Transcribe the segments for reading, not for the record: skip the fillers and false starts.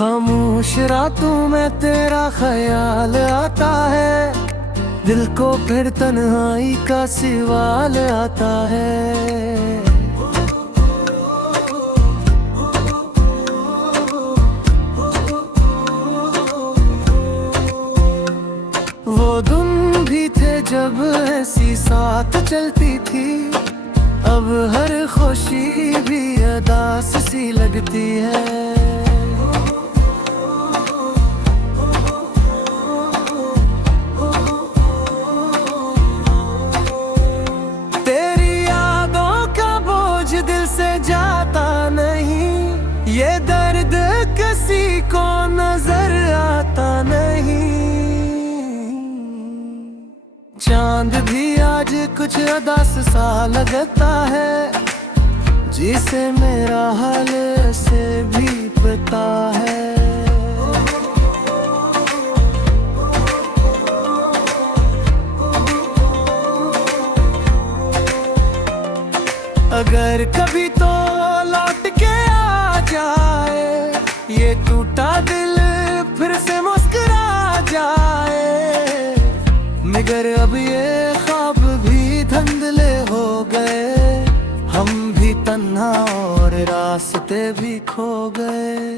खामोश रातों में तेरा ख्याल आता है, दिल को फिर तन्हाई का सवाल आता है। वो दिन भी थे जब ऐसी साथ चलती थी, अब हर खुशी भी उदास सी लगती है। तेरी यादों का बोझ दिल से जाता नहीं, ये दर्द किसी को नजर आता नहीं। चांद भी आज कुछ उदास सा लगता है, जिसे मेरा हाल से भी पता है। अगर कभी तो लौट के आ जाए, ये टूटा दिल फिर से मुस्कुरा जाए। मगर अब ये ख्वाब भी धुंधले हो गए, हम भी तन्हा और रास्ते भी खो गए।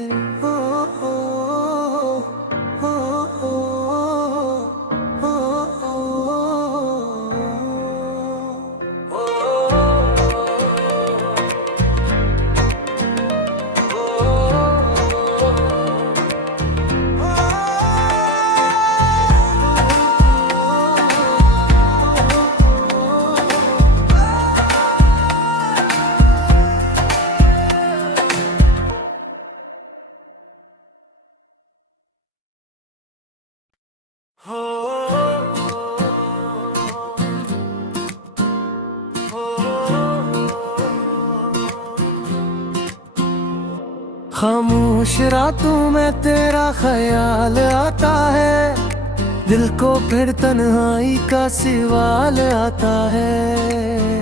खामोश रातों में तेरा ख्याल आता है, दिल को फिर तन्हाई का सवाल आता है।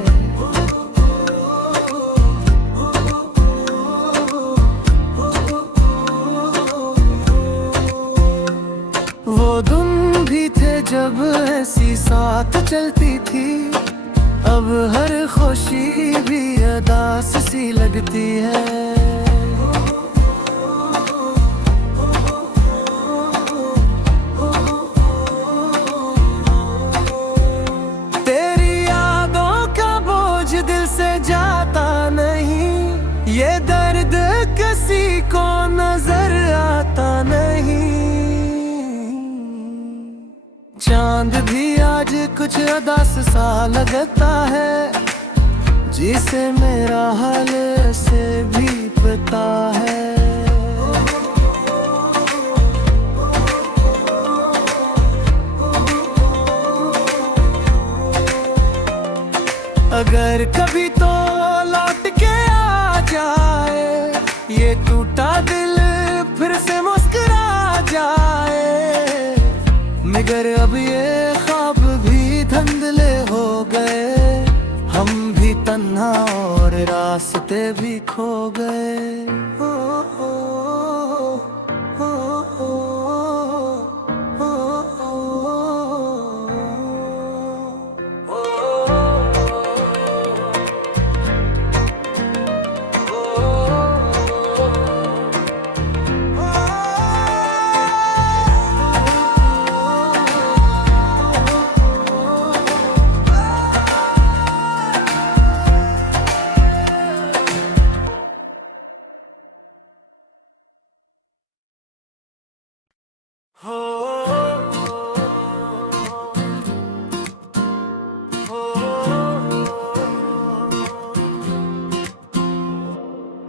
वो दिन भी थे जब ऐसी साथ चलती थी, अब हर खुशी भी उदास सी लगती है। तेरी यादों का बोझ दिल से जाता नहीं, ये दर्द किसी को नजर आता नहीं। चांद भी आज कुछ उदास सा लगता है, जिसे मेरा हाल से भी पता है। अगर कभी तो लौट के आ जाए, ये टूटा दिल फिर से मुस्कुरा जाए। मगर अब ये ख्वाब भी धुंधले हो गए, हम भी तन्हा और रास्ते भी खो गए।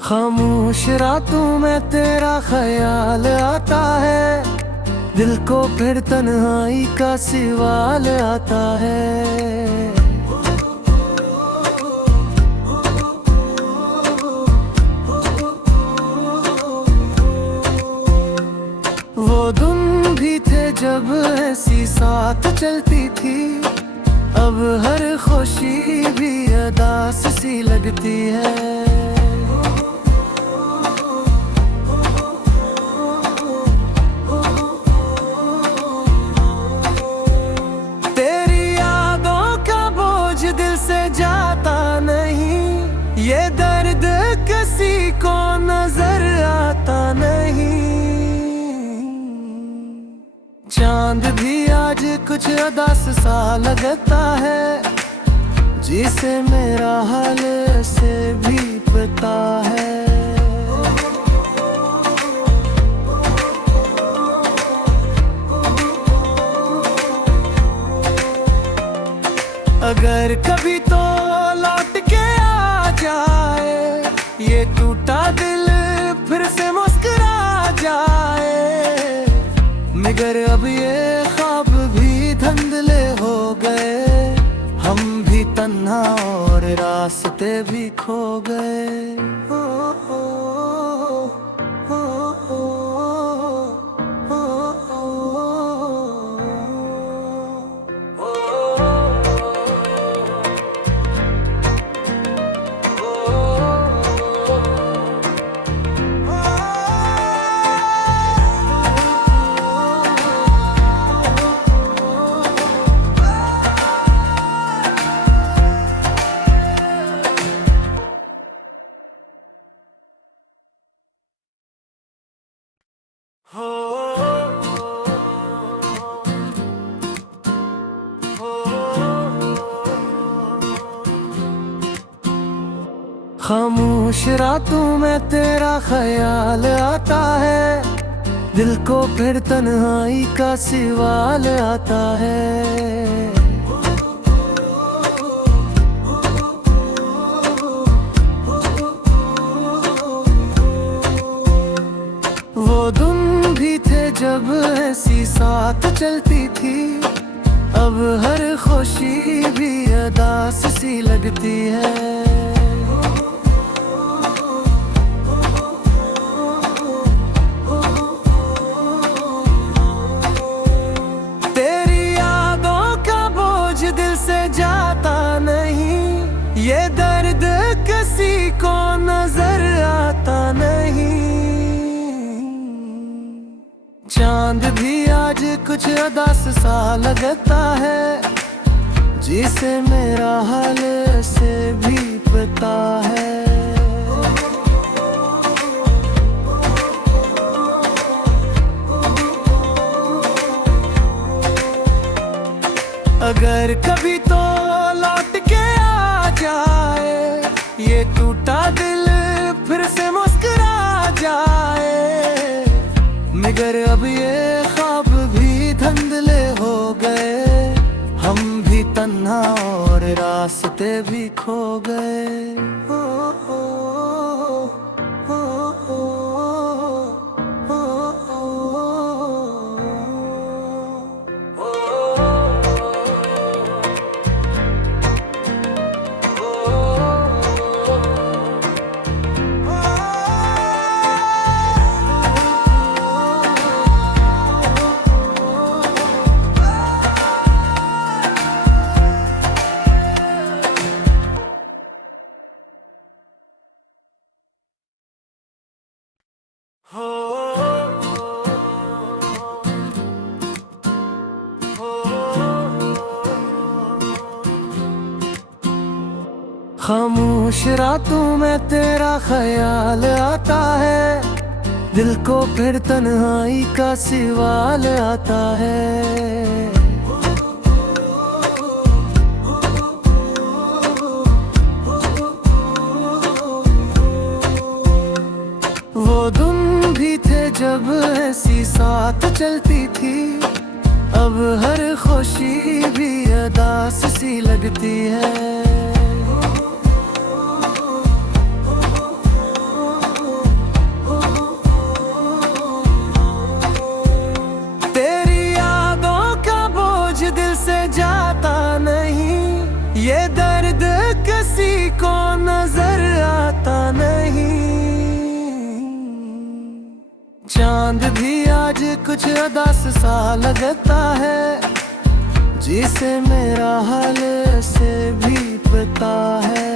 खामोश रातों में तेरा ख्याल आता है, दिल को फिर तन्हाई का सवाल आता है। वो दिन भी थे जब ऐसी साथ चलती थी, अब हर खुशी भी उदास सी लगती है। आज कुछ उदास सा लगता है, जिसे मेरा हाल से भी पता है। अगर कभी तो लौट के आ जाए, ये टूटा दिल फिर से मुस्कुरा जाए। मगर अब ये ख्वाब भी धुंधले हो गए, हम भी तन्हा और रास्ते भी खो गए। खामोश रातों में तेरा ख्याल आता है, दिल को फिर तन्हाई का सवाल आता है। वो दिन भी थे जब ऐसी साथ चलती थी, अब हर खुशी भी उदास सी लगती है। ये दर्द किसी को नजर आता नहीं। चांद भी आज कुछ उदास सा लगता है, जिसे मेरा हाल से भी पता है। अगर कभी तो लौट के आ जाए, ये टूटा दिल फिर से मुस्कुरा जाए। मगर अब ये ख्वाब भी धुंधले हो गए, हम भी तन्हा और रास्ते भी खो गए। खामोश रातों में तेरा ख्याल आता है, दिल को फिर तन्हाई का सवाल आता है। वो दिन भी थे जब ऐसी साथ चलती थी, अब हर खुशी भी उदास सी लगती है। ये दर्द किसी को नजर आता नहीं। चांद भी आज कुछ उदास सा लगता है, जिसे मेरा हाल से भी पता है।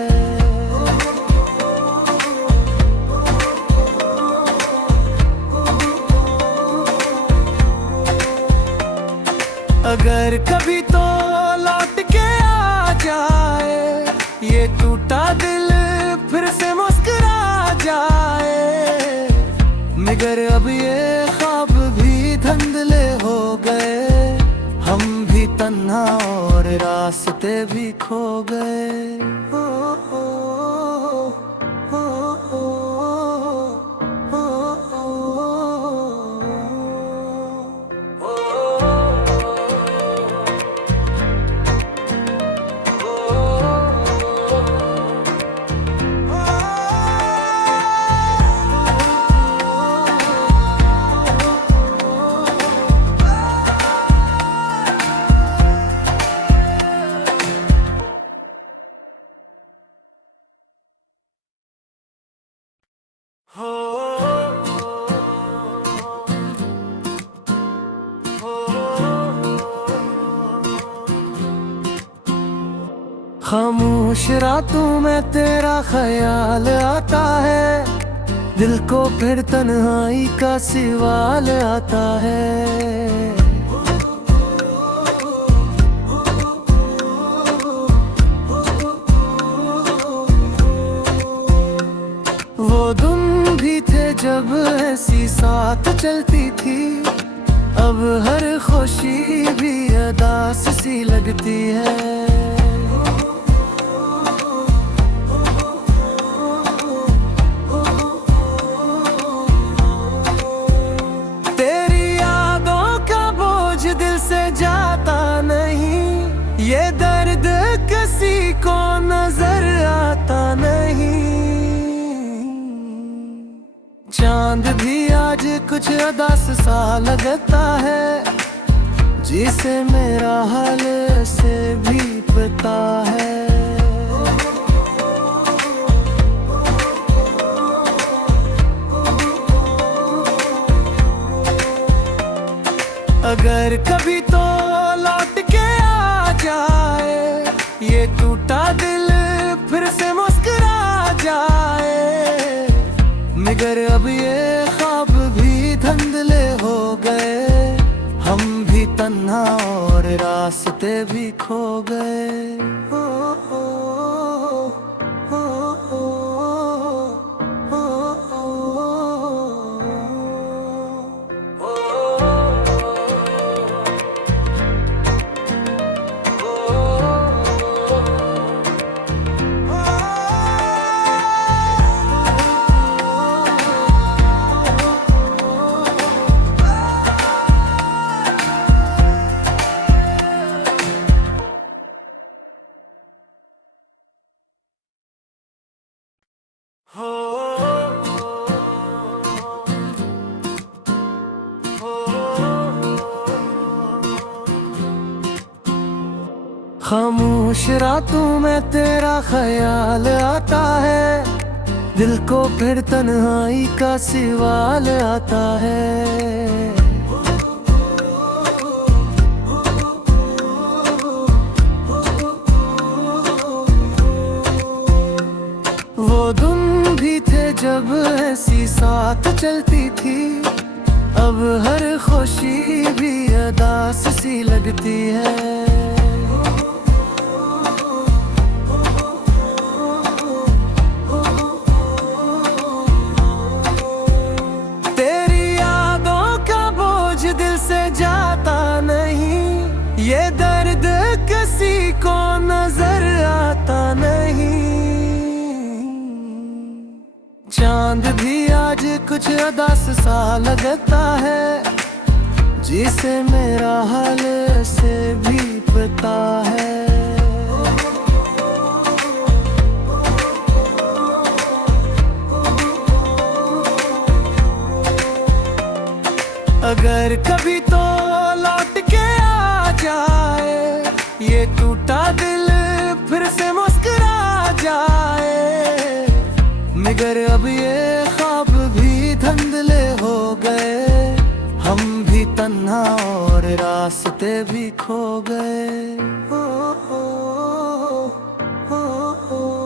अगर कभी तो लौट के आ जाए, ये टूटा दिल फिर से मुस्कुरा जाए। मगर अब ये ख्वाब भी धुंधले हो गए, हम तन्हा और रास्ते भी खो गए। ओ, ओ, ओ, ओ, ओ, ओ, खामोश रातों में तेरा ख्याल आता है, दिल को फिर तन्हाई का सवाल आता है। वो दिन भी थे जब ऐसी साथ चलती थी, अब हर खुशी भी उदास सी लगती है। जाता नहीं, ये दर्द किसी को नजर आता नहीं। चांद भी आज कुछ उदास सा लगता है, जिसे मेरा हाल से भी पता है। अगर कभी तो लौट के आ जाए, ये टूटा दिल फिर से मुस्कुरा जाए। मगर अब ये ख्वाब भी धुंधले हो गए, हम भी तन्हा और रास्ते भी खो गए। ओ, ओ, ओ, ओ, ओ, ओ, खामोश रातों में तेरा ख्याल आता है, दिल को फिर तन्हाई का सवाल आता है। वो दिन भी थे जब ऐसी साथ चलती थी, अब हर खुशी भी उदास सी लगती है। जाता नहीं, ये दर्द किसी को नजर आता नहीं। चांद भी आज कुछ उदास सा लगता है, जिसे मेरा हाल से भी पता है। अगर कभी तो लौट के आ जाए, ये टूटा दिल फिर से मुस्कुरा जाए। मगर अब ये ख्वाब भी धुंधले हो गए, हम भी तन्हा और रास्ते भी खो गए। ओ, ओ, ओ, ओ, ओ, ओ,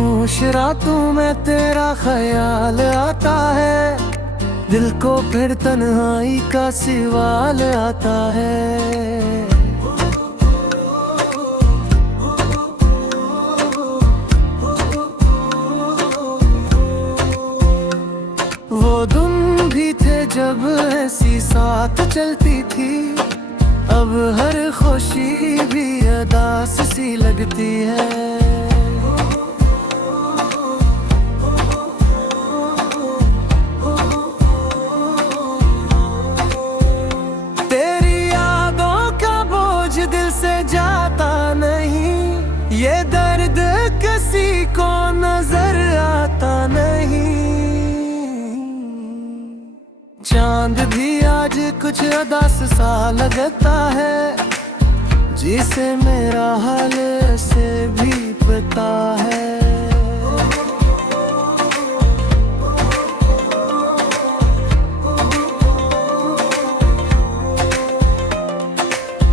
खामोश रातों में तेरा ख्याल आता है, दिल को फिर तन्हाई का सवाल आता है। वो दिन भी थे जब ऐसी साथ चलती थी, अब हर खुशी भी उदास सी लगती है। तेरी यादों का बोझ दिल से जाता नहीं, ये दर्द किसी को नजर आता नहीं। चांद भी आज कुछ उदास सा लगता है, जिसे मेरा हाल से भी पता है।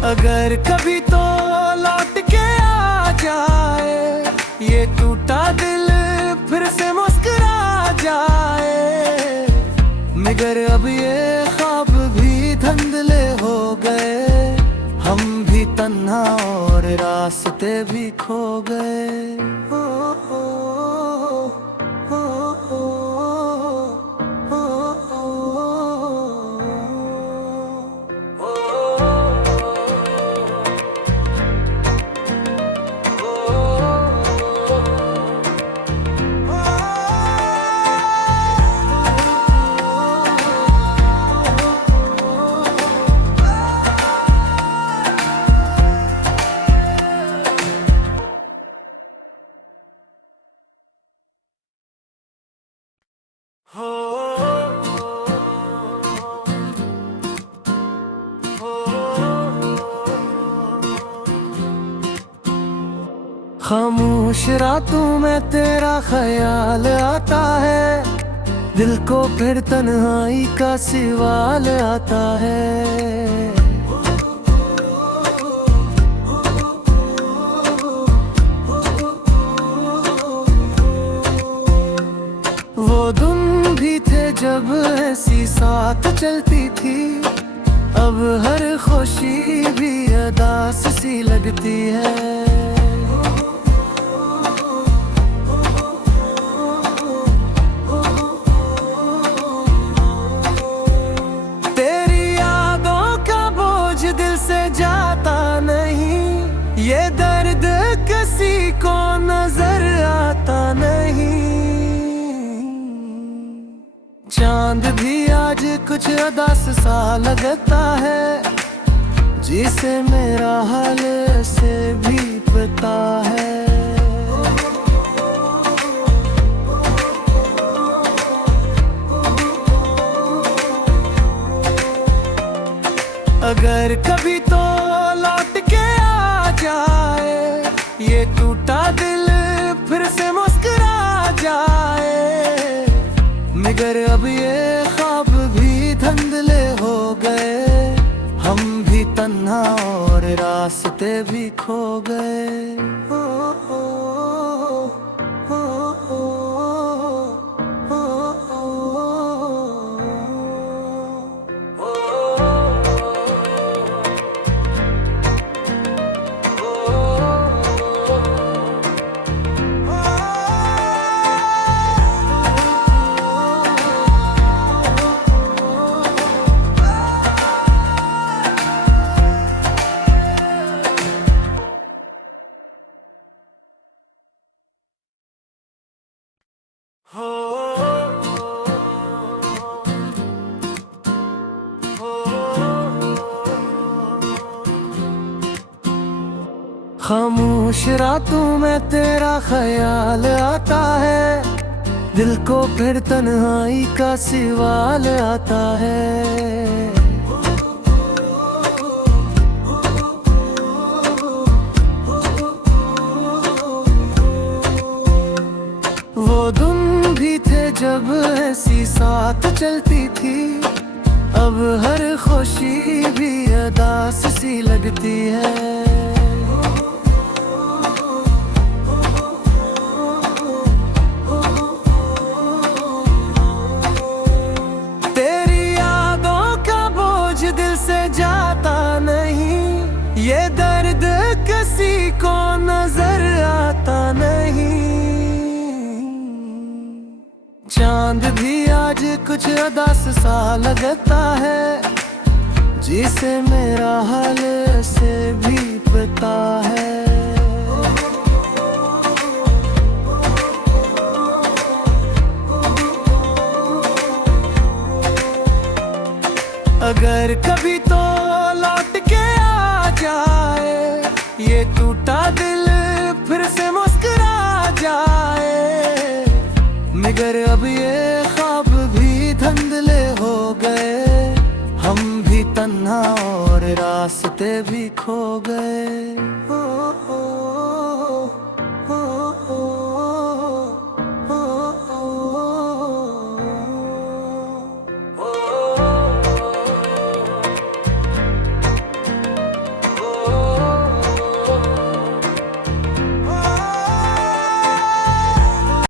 अगर कभी तो लौट के आ जाए, ये टूटा दिल फिर से मुस्कुरा जाए। मगर अब ये ख्वाब भी धुंधले हो गए, हम भी तन्हा और रास्ते भी खो गए। ओ, ओ, ओ, ओ, ओ, ओ, खामोश रातों में तेरा ख्याल आता है, दिल को फिर तन्हाई का सवाल आता है। वो दिन भी थे जब ऐसी साथ चलती थी, अब हर खुशी भी उदास सी लगती है। ये दर्द किसी को नजर आता नहीं। चांद भी आज कुछ उदास सा लगता है, जिसे मेरा हाल से भी पता है। अगर कभी तो लौट के आ जाए, ये टूटा दिल फिर से मुस्कुरा जाए। मगर अब ये ख्वाब भी धुंधले हो गए, हम भी तन्हा और रास्ते भी खो गए। ओ, ओ, ओ, ओ, ओ, ओ, खामोश रातों में तेरा ख्याल आता है, दिल को फिर तन्हाई का सवाल आता है। वो दिन भी थे जब ऐसी साथ चलती थी, अब हर खुशी भी उदास सी लगती है। चांद भी आज कुछ उदास सा लगता है, जिसे मेरा हाल से भी पता है। अगर कभी तो लौट के आ जाए, ये टूटा दिल फिर से मुस्कुरा जाए। मगर अब ये ख्वाब भी धुंधले हो गए, हम भी तन्हा और रास्ते भी खो गए।